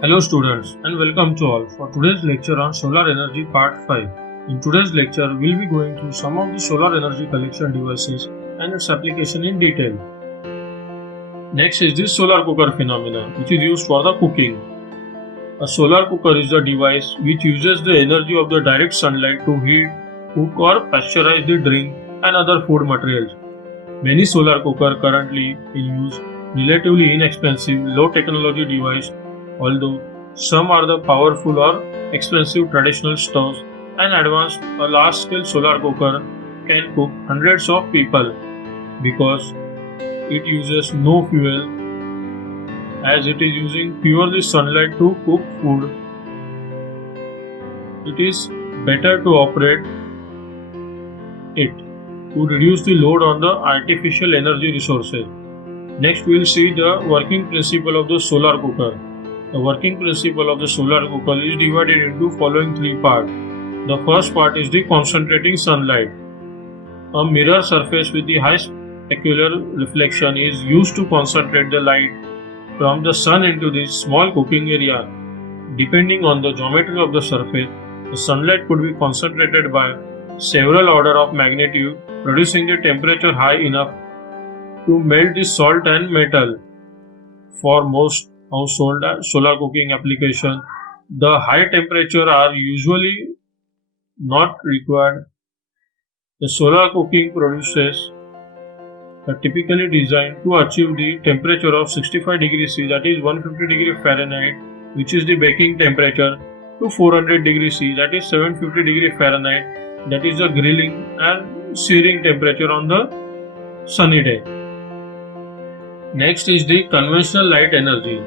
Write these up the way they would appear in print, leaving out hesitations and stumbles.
Hello students and welcome to all for today's lecture on solar energy part 5. In today's lecture, we'll be going through some of the solar energy collection devices and its application in detail. Next is the solar cooker phenomenon, which is used for the cooking. A solar cooker is a device which uses the energy of the direct sunlight to heat, cook or pasteurize the drink and other food materials. Many solar cookers currently in use relatively inexpensive, low technology device, although some are the powerful or expensive traditional stoves and advanced. A large scale solar cooker can cook hundreds of people because it uses no fuel as it is using purely sunlight to cook food. It is better to operate it to reduce the load on the artificial energy resources. Next, we will see the working principle of the solar cooker. The working principle of the solar cooker is divided into following three parts. The first part is the concentrating sunlight. A mirror surface with the high specular reflection is used to concentrate the light from the sun into this small cooking area. Depending on the geometry of the surface, the sunlight could be concentrated by several order of magnitude, producing the temperature high enough to melt the salt and metal. For most household solar cooking application, the high temperature are usually not required. The solar cooking processes are typically designed to achieve the temperature of 65 degrees C, that is 150 degrees Fahrenheit, which is the baking temperature, to 400 degrees C, that is 750 degrees Fahrenheit, that is the grilling and searing temperature on the sunny day. Next is the conventional light energy,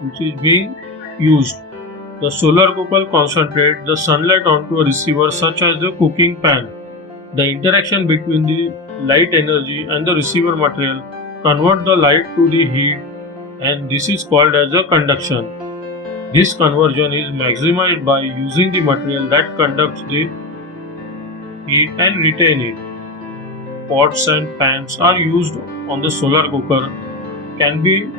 which is being used. The solar cooker concentrates the sunlight onto a receiver such as the cooking pan. The interaction between the light energy and the receiver material convert the light to the heat, and this is called as a conduction. This conversion is maximized by using the material that conducts the heat and retain it. Pots and pans are used on the solar cooker can be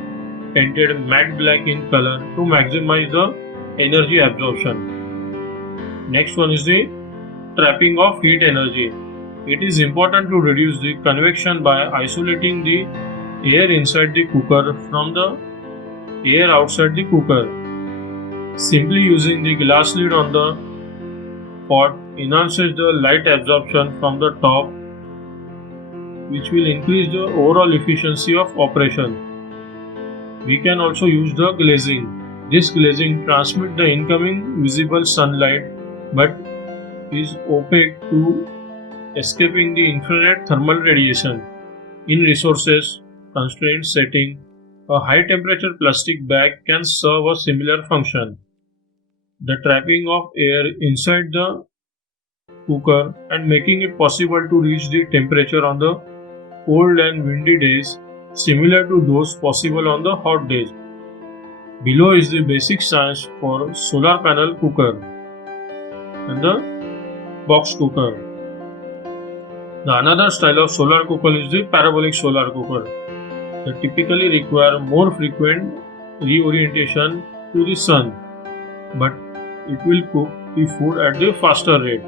painted matte black in color to maximize the energy absorption. Next one is the trapping of heat energy. It is important to reduce the convection by isolating the air inside the cooker from the air outside the cooker. Simply using the glass lid on the pot enhances the light absorption from the top, which will increase the overall efficiency of operation. We can also use the glazing. This glazing transmits the incoming visible sunlight but is opaque to escaping the infrared thermal radiation. In resources constrained setting, a high temperature plastic bag can serve a similar function. The trapping of air inside the cooker and making it possible to reach the temperature on the cold and windy days similar to those possible on the hot days. Below is the basic science for solar panel cooker and the box cooker. The another style of solar cooker is the parabolic solar cooker. They typically require more frequent reorientation to the sun, but it will cook the food at the faster rate.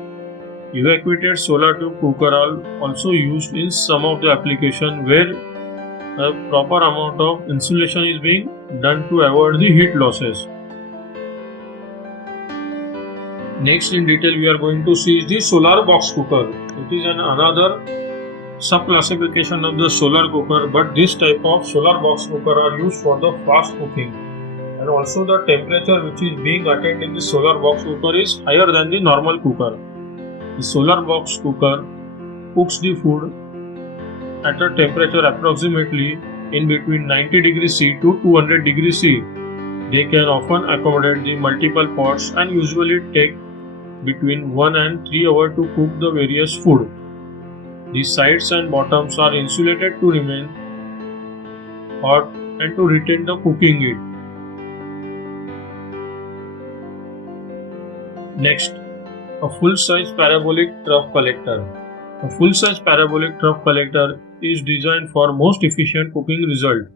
Evacuated solar tube cooker are also used in some of the applications where a proper amount of insulation is being done to avoid the heat losses. Next in detail we are going to see is the solar box cooker. It is another sub-classification of the solar cooker, but this type of solar box cooker are used for the fast cooking, and also the temperature which is being attained in the solar box cooker is higher than the normal cooker. The solar box cooker cooks the food at a temperature approximately in between 90 degrees C to 200 degrees C. They can often accommodate the multiple pots and usually take between 1 and 3 hours to cook the various food. The sides and bottoms are insulated to remain hot and to retain the cooking heat. Next, a full-size parabolic trough collector. A full-size parabolic trough collector is designed for most efficient cooking result.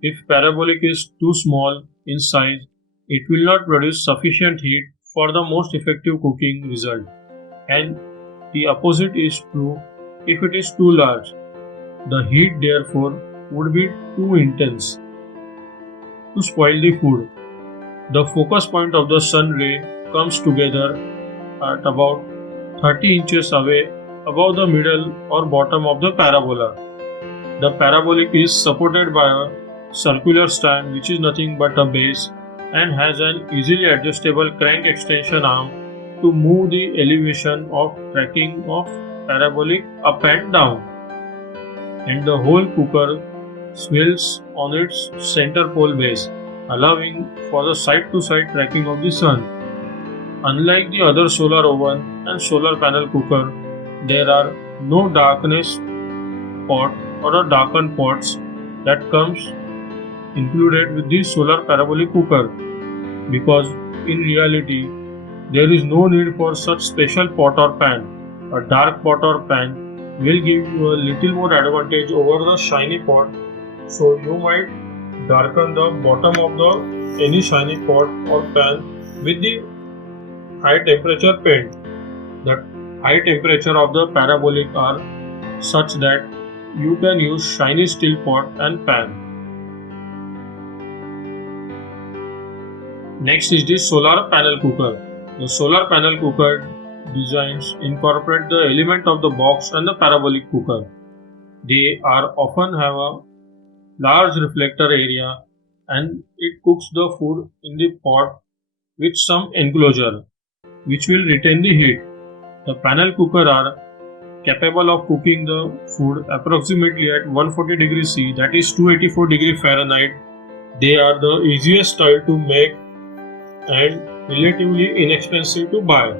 If parabolic is too small, in size, it will not produce sufficient heat for the most effective cooking result. And the opposite is true if it is too large. The heat therefore would be too intense to spoil the food. The focus point of the sun ray comes together at about 30 inches away above the middle or bottom of the parabola. The parabolic is supported by a circular stand which is nothing but a base and has an easily adjustable crank extension arm to move the elevation of tracking of parabolic up and down. And the whole cooker swells on its center pole base, allowing for the side-to-side tracking of the sun. Unlike the other solar oven and solar panel cooker, there are no darkness pot or a darkened pots that comes included with the solar parabolic cooker, because in reality there is no need for such special pot or pan. A dark pot or pan will give you a little more advantage over the shiny pot, so you might darken the bottom of the any shiny pot or pan with the high temperature paint. The high temperature of the parabolic are such that you can use shiny steel pot and pan. Next is the solar panel cooker. The solar panel cooker designs incorporate the element of the box and the parabolic cooker. They are often have a large reflector area and it cooks the food in the pot with some enclosure which will retain the heat. The panel cooker are capable of cooking the food approximately at 140 degrees C, that is 284 degrees Fahrenheit. They are the easiest style to make and relatively inexpensive to buy.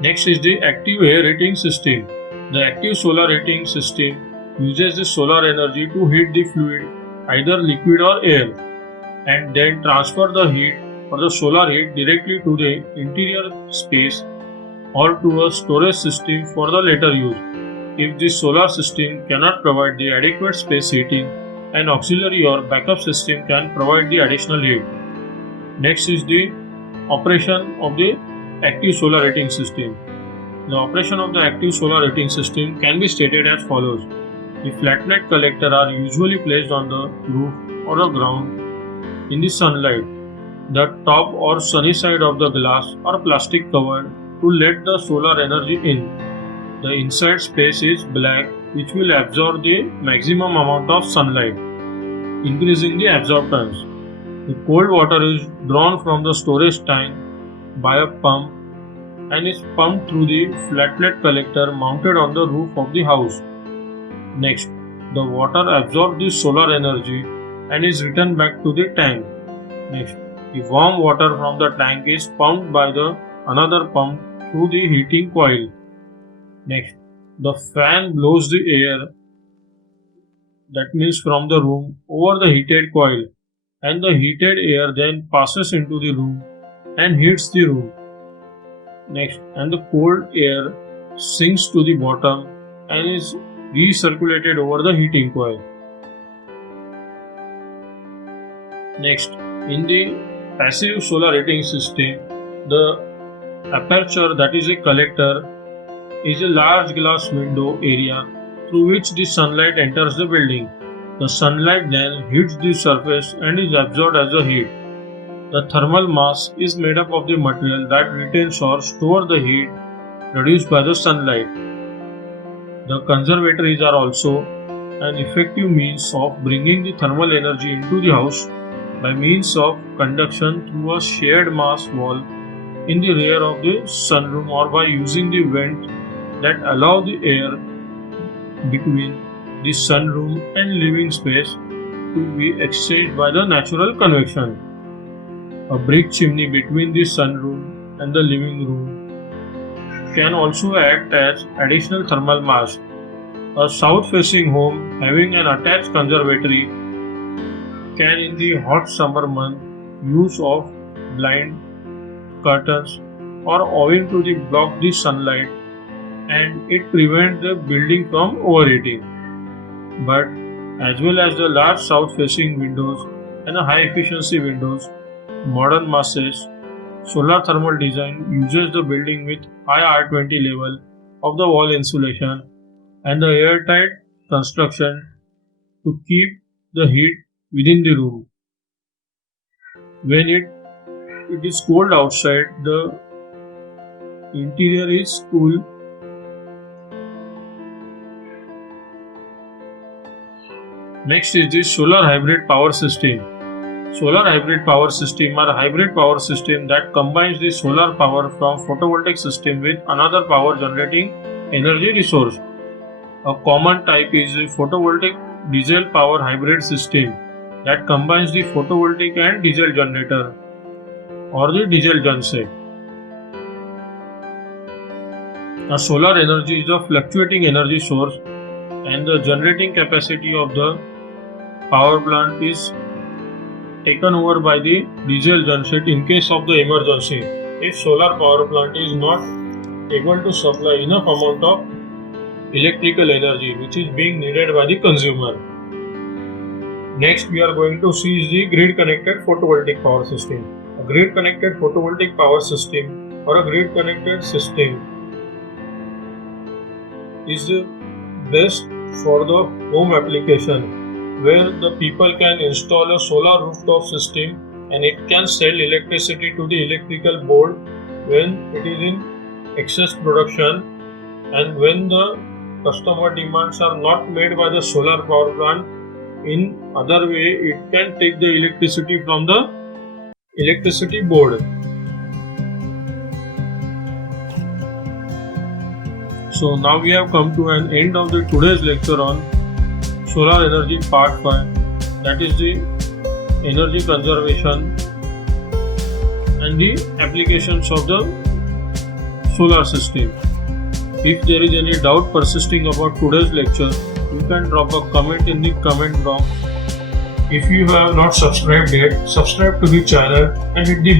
Next is the active air heating system. The active solar heating system uses the solar energy to heat the fluid, either liquid or air, and then transfer the heat or the solar heat directly to the interior space or to a storage system for the later use. If the solar system cannot provide the adequate space heating, an auxiliary or backup system can provide the additional heat. Next is the operation of the active solar heating system. The operation of the active solar heating system can be stated as follows. The flat plate collector are usually placed on the roof or the ground in the sunlight. The top or sunny side of the glass or plastic cover to let the solar energy in. The inside space is black, which will absorb the maximum amount of sunlight, increasing the absorptance. The cold water is drawn from the storage tank by a pump and is pumped through the flat plate collector mounted on the roof of the house. Next, the water absorbs the solar energy and is returned back to the tank. Next, the warm water from the tank is pumped by the another pump through the heating coil. Next, the fan blows the air, that means from the room, over the heated coil, and the heated air then passes into the room and heats the room. Next, and the cold air sinks to the bottom and is recirculated over the heating coil. Next, in the passive solar heating system, the aperture, that is a collector, is a large glass window area through which the sunlight enters the building. The sunlight then hits the surface and is absorbed as a heat. The thermal mass is made up of the material that retains or stores the heat produced by the sunlight. The conservatories are also an effective means of bringing the thermal energy into the house by means of conduction through a shared mass wall in the rear of the sunroom, or by using the vent that allow the air between the sunroom and living space to be exchanged by the natural convection. A brick chimney between the sunroom and the living room can also act as additional thermal mass. A south-facing home having an attached conservatory can, in the hot summer month, use of blind, curtains, or awning to block the sunlight, and it prevents the building from overheating. But as well as the large south-facing windows and the high-efficiency windows. Modern masses solar thermal design uses the building with high R20 level of the wall insulation and the airtight construction to keep the heat within the room. When it is cold outside, the interior is cool. Next is the solar hybrid power system. Solar hybrid power system are hybrid power system that combines the solar power from photovoltaic system with another power generating energy resource. A common type is the photovoltaic diesel power hybrid system that combines the photovoltaic and diesel generator or the diesel genset. A solar energy is a fluctuating energy source and the generating capacity of the power plant is taken over by the diesel genset in case of the emergency. If solar power plant is not able to supply enough amount of electrical energy which is being needed by the consumer. Next we are going to see is the grid connected photovoltaic power system. A grid connected photovoltaic power system or a grid connected system is best for the home application where the people can install a solar rooftop system and it can sell electricity to the electrical board when it is in excess production, and when the customer demands are not met by the solar power plant in other way, it can take the electricity from the electricity board. So now we have come to an end of the today's lecture on solar energy part 5, that is the energy conservation and the applications of the solar system. If there is any doubt persisting about today's lecture, you can drop a comment in the comment box. If you have not subscribed yet, subscribe to the channel and hit the